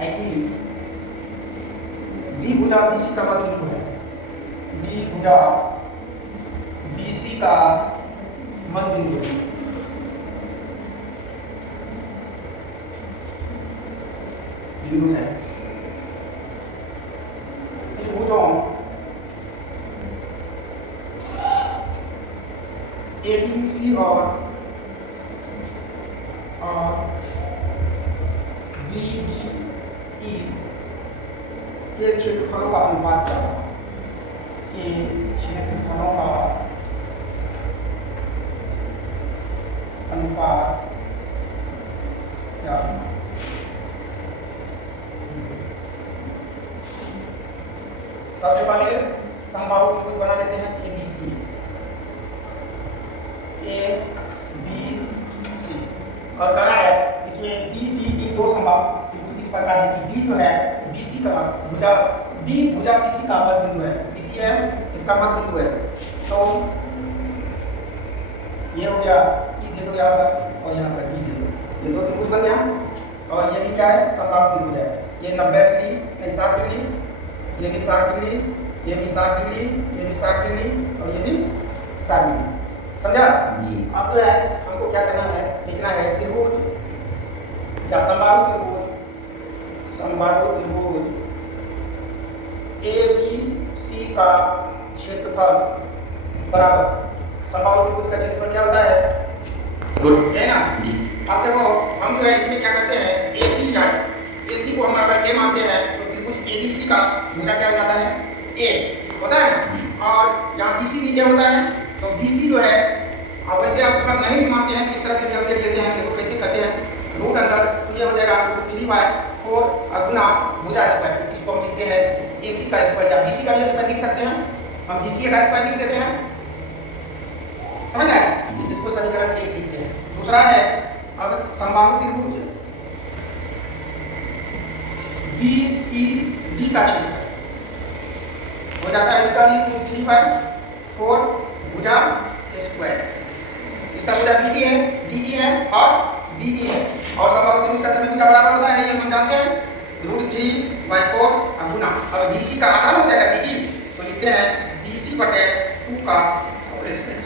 है कि डी भुजा बीसी का मध्य बिंदु है। डी भुजा बीसी का मध्य बिंदु है। बिंदु है त्रिभुजों ए बी सी और बी डी ई के क्षेत्रफलों का अनुपात क्या होगा? के क्षेत्रफलों का अनुपात क्या होगा? सबसे पहले समबाहु त्रिभुज बना लेते हैं A B C. A B C और करा है इसमें डी डी ई दो समबाहु त्रिभुज इस प्रकार है कि डी जो है बीसी का भुजा डी भुजा बीसी का मध्य बिंदु है। बीसी है इसका मध्य बिंदु है। तो ये हो गया ई दे दो यहाँ पर और यहाँ पर डी दे दो, ये दो त्रिभुज बन गया। और ये भी क्या है? समबाहु त्रिभुज है। ये 90 डिग्री 60 डिग्री, ये भी 60 डिग्री, ये भी 60 डिग्री, ये भी 60 डिग्री और ये भी 60 डिग्री। समझा जी। अब जो है हमको क्या करना है, लिखना है त्रिभुज या समबाहु त्रिभुज ए बी सी का क्षेत्रफल बराबर समबाहु त्रिभुज का क्षेत्रफल क्या होता है? है ना जी। अब देखो हम जो है इसमें क्या करते हैं, AC जाए, AC को हम अगर A मानते हैं तो त्रिभुज ABC का भुजा क्या हो जाता है? A होता है ना। और यहाँ BC भी क्या होता है? तो BC जो है, अब वैसे आप अगर नहीं भी मानते हैं तो इस तरह से भी हम देख लेते हैं। देखो कैसे करते हैं, रूट अंडर तो ये हो जाएगा 3/4 गुना भुजा स्क्वायर। इसको हम लिखते हैं AC का स्क्वायर या BC का भी स्क्वायर लिख सकते हैं। हम BC का स्क्वायर लिख देते हैं, समझ आए? इसको समीकरण 1 लिखते हैं। दूसरा है अब समबाहु त्रिभुज BED का क्षेत्रफल हो जाता है इसका भी 3/4 भुजा स्क्वायर। इसका भुजा BD है, DE है और BE है। और समबाहु त्रिभुज का सभी भुजा बराबर होता है, ये हम जानते हैं। √3/4 गुना अब BC का आधा हो जाएगा BD, तो लिखते हैं BC/2 का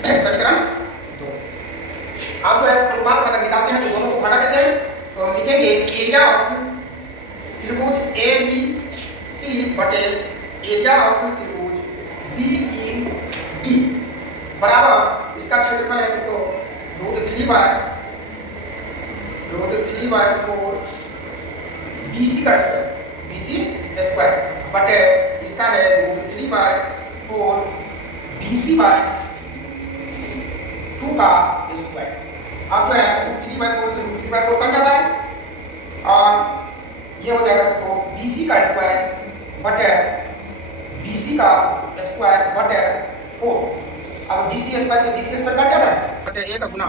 समीकरण 2। अब जो है अनुपात अगर निकालते हैं तो दोनों को घटा देते हैं, तो हम लिखेंगे एरिया ऑफ त्रिभुज ABC बटे एरिया ऑफ त्रिभुज BED बराबर इसका क्षेत्रफल है तो √3/4 BC का स्क्वायर, BC स्क्वायर बटे इसका है √3/4 BC/2 का स्क्वायर। अब जो है 3/4 से √3/4 कट जाता है और ये हो जाएगा तो BC का स्क्वायर बटे BC का स्क्वायर बटे 4। अब BC स्क्वायर से BC स्क्वायर कट जाता है बटे 1 गुना